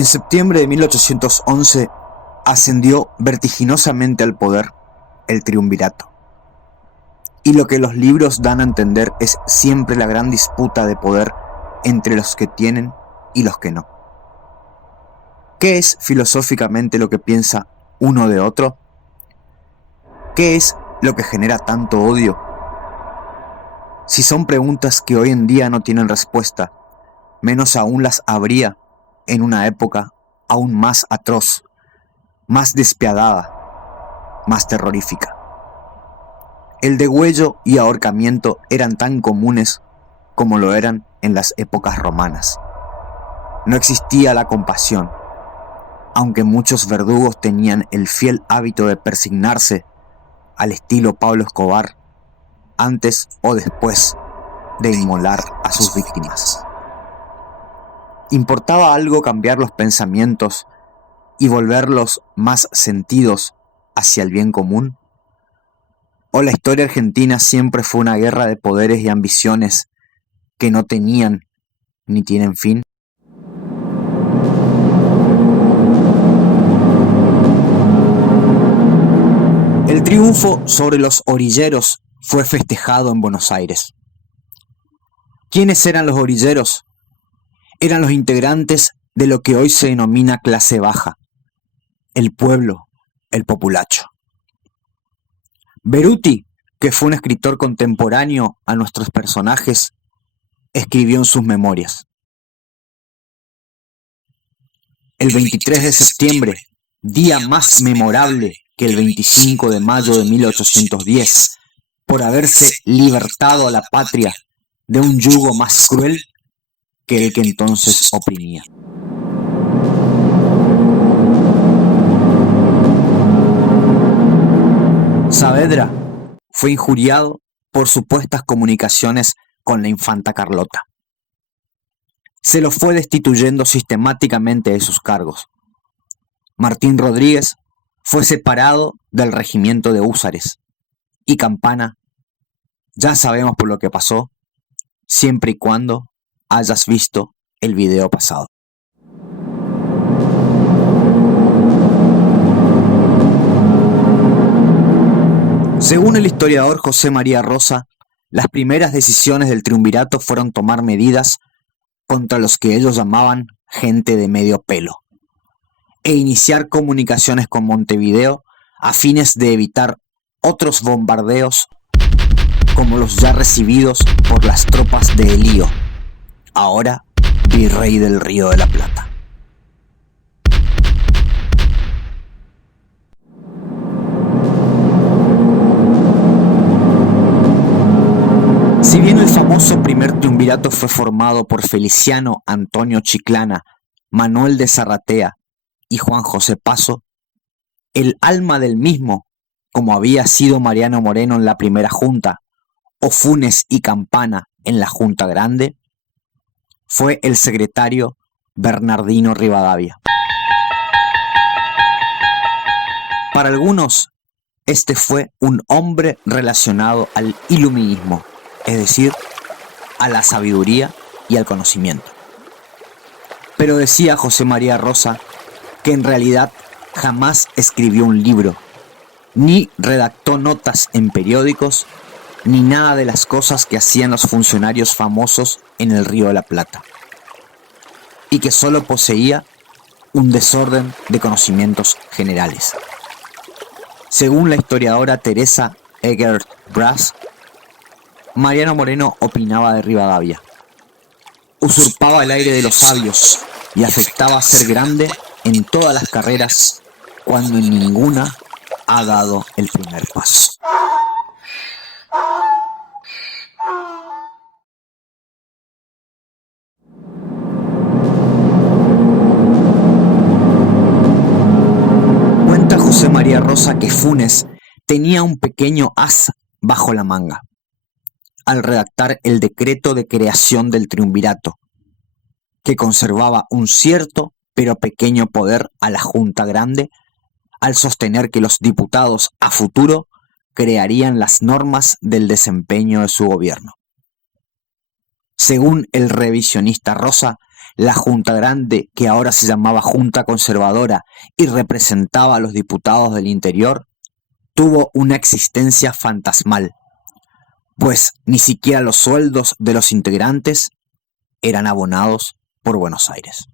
En septiembre de 1811 ascendió vertiginosamente al poder el triunvirato. Y lo que los libros dan a entender es siempre la gran disputa de poder entre los que tienen y los que no. ¿Qué es filosóficamente lo que piensa uno de otro? ¿Qué es lo que genera tanto odio? Si son preguntas que hoy en día no tienen respuesta, menos aún las habría en una época aún más atroz, más despiadada, más terrorífica. El degüello y ahorcamiento eran tan comunes como lo eran en las épocas romanas. No existía la compasión, aunque muchos verdugos tenían el fiel hábito de persignarse al estilo Pablo Escobar antes o después de inmolar a sus víctimas. ¿Importaba algo cambiar los pensamientos y volverlos más sentidos hacia el bien común? ¿O la historia argentina siempre fue una guerra de poderes y ambiciones que no tenían ni tienen fin? El triunfo sobre los orilleros fue festejado en Buenos Aires. ¿Quiénes eran los orilleros? Eran los integrantes de lo que hoy se denomina clase baja, el pueblo, el populacho. Beruti, que fue un escritor contemporáneo a nuestros personajes, escribió en sus memorias: el 23 de septiembre, día más memorable que el 25 de mayo de 1810, por haberse libertado a la patria de un yugo más cruel que el que entonces oprimía. Saavedra fue injuriado por supuestas comunicaciones con la infanta Carlota. Se lo fue destituyendo sistemáticamente de sus cargos. Martín Rodríguez fue separado del regimiento de húsares. Y Campana, ya sabemos por lo que pasó, siempre y cuando hayas visto el video pasado. Según el historiador José María Rosa, las primeras decisiones del triunvirato fueron tomar medidas contra los que ellos llamaban gente de medio pelo e iniciar comunicaciones con Montevideo a fines de evitar otros bombardeos como los ya recibidos por las tropas de Elío, ahora virrey del Río de la Plata. Si bien el famoso primer triunvirato fue formado por Feliciano Antonio Chiclana, Manuel de Zarratea y Juan José Paso, el alma del mismo, como había sido Mariano Moreno en la primera junta, o Funes y Campana en la junta grande, fue el secretario Bernardino Rivadavia. Para algunos, este fue un hombre relacionado al iluminismo, es decir, a la sabiduría y al conocimiento. Pero decía José María Rosa que en realidad jamás escribió un libro, ni redactó notas en periódicos, ni nada de las cosas que hacían los funcionarios famosos en el Río de la Plata, y que solo poseía un desorden de conocimientos generales. Según la historiadora Teresa Egert Brass, Mariano Moreno opinaba de Rivadavia, usurpaba el aire de los sabios y afectaba a ser grande en todas las carreras cuando en ninguna ha dado el primer paso. Cuenta José María Rosa que Funes tenía un pequeño as bajo la manga al redactar el decreto de creación del triunvirato, que conservaba un cierto pero pequeño poder a la Junta Grande al sostener que los diputados a futuro crearían las normas del desempeño de su gobierno. Según el revisionista Rosa, la Junta Grande, que ahora se llamaba Junta Conservadora y representaba a los diputados del interior, tuvo una existencia fantasmal, pues ni siquiera los sueldos de los integrantes eran abonados por Buenos Aires.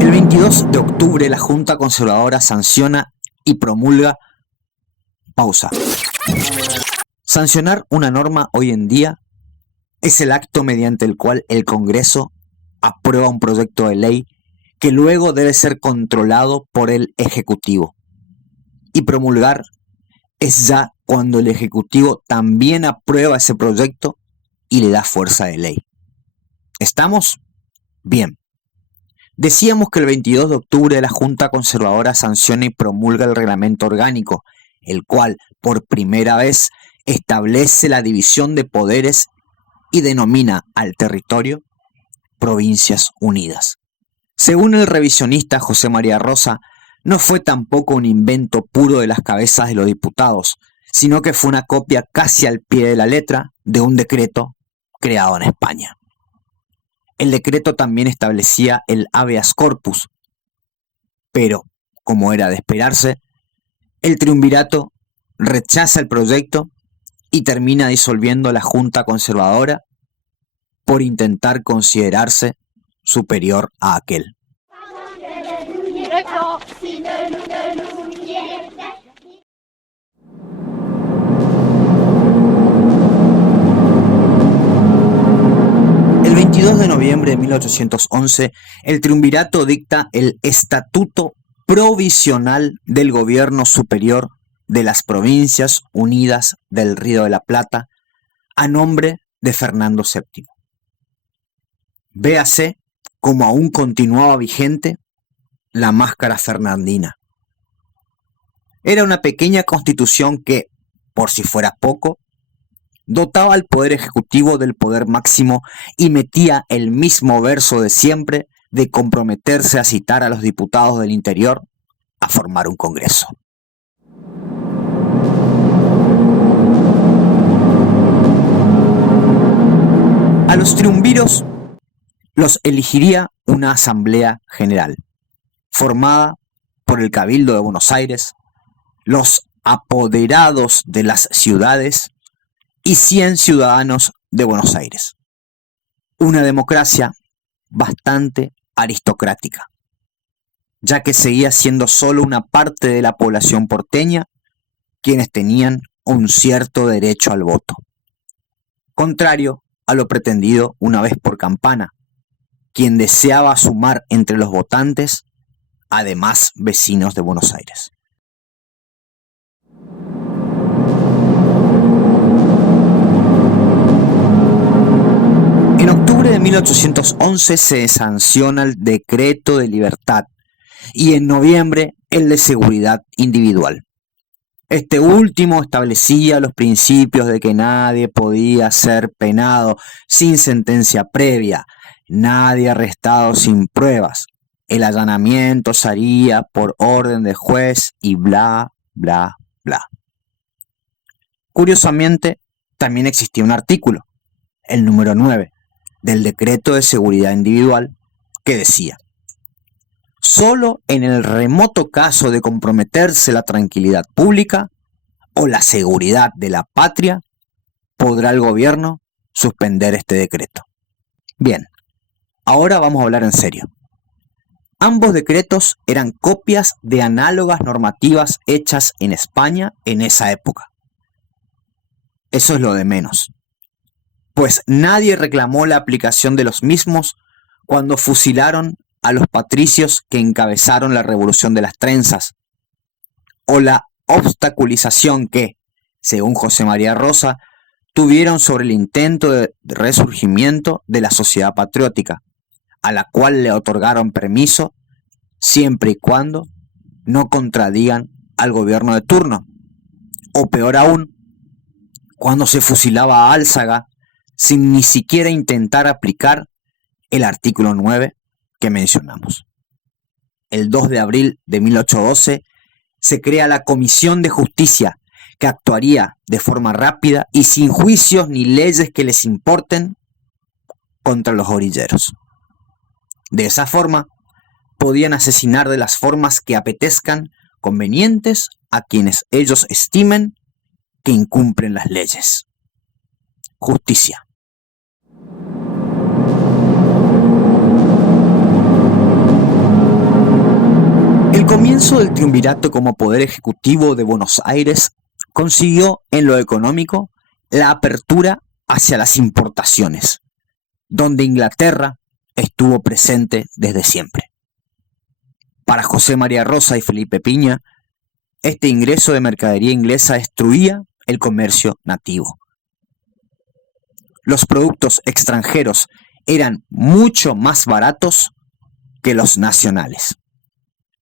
El 22 de octubre la Junta Conservadora sanciona y promulga. Pausa. Sancionar una norma hoy en día es el acto mediante el cual el Congreso aprueba un proyecto de ley que luego debe ser controlado por el Ejecutivo. Y promulgar es ya cuando el Ejecutivo también aprueba ese proyecto y le da fuerza de ley. ¿Estamos? Bien. Decíamos que el 22 de octubre la Junta Conservadora sanciona y promulga el reglamento orgánico, el cual por primera vez establece la división de poderes y denomina al territorio Provincias Unidas. Según el revisionista José María Rosa, no fue tampoco un invento puro de las cabezas de los diputados, sino que fue una copia casi al pie de la letra de un decreto creado en España. El decreto también establecía el habeas corpus, pero, como era de esperarse, el triunvirato rechaza el proyecto y termina disolviendo la Junta Conservadora por intentar considerarse superior a aquel. El 22 de noviembre de 1811, el triunvirato dicta el Estatuto Provisional del Gobierno Superior de las Provincias Unidas del Río de la Plata a nombre de Fernando VII. Véase como aún continuaba vigente la máscara fernandina. Era una pequeña constitución que, por si fuera poco, dotaba al Poder Ejecutivo del poder máximo y metía el mismo verso de siempre de comprometerse a citar a los diputados del interior a formar un Congreso. A los triunviros los elegiría una Asamblea General, formada por el Cabildo de Buenos Aires, los apoderados de las ciudades y 100 ciudadanos de Buenos Aires. Una democracia bastante aristocrática, ya que seguía siendo solo una parte de la población porteña quienes tenían un cierto derecho al voto, contrario a lo pretendido una vez por Campana, quien deseaba sumar entre los votantes además vecinos de Buenos Aires. En octubre de 1811 se sanciona el Decreto de Libertad y en noviembre el de Seguridad Individual. Este último establecía los principios de que nadie podía ser penado sin sentencia previa, nadie arrestado sin pruebas, el allanamiento se haría por orden de juez y bla, bla, bla. Curiosamente, también existía un artículo, el número 9, del Decreto de Seguridad Individual, que decía: solo en el remoto caso de comprometerse la tranquilidad pública o la seguridad de la patria, podrá el gobierno suspender este decreto. Bien, ahora vamos a hablar en serio. Ambos decretos eran copias de análogas normativas hechas en España en esa época. Eso es lo de menos, pues nadie reclamó la aplicación de los mismos cuando fusilaron a los patricios que encabezaron la Revolución de las Trenzas, o la obstaculización que, según José María Rosa, tuvieron sobre el intento de resurgimiento de la sociedad patriótica, a la cual le otorgaron permiso siempre y cuando no contradigan al gobierno de turno, o peor aún, cuando se fusilaba a Álzaga sin ni siquiera intentar aplicar el artículo 9 que mencionamos. El 2 de abril de 1812 se crea la Comisión de Justicia, que actuaría de forma rápida y sin juicios ni leyes que les importen contra los orilleros. De esa forma, podían asesinar de las formas que apetezcan convenientes a quienes ellos estimen que incumplen las leyes. Justicia. El comienzo del triunvirato como poder ejecutivo de Buenos Aires consiguió en lo económico la apertura hacia las importaciones, donde Inglaterra estuvo presente desde siempre. Para José María Rosa y Felipe Piña, este ingreso de mercadería inglesa destruía el comercio nativo. Los productos extranjeros eran mucho más baratos que los nacionales.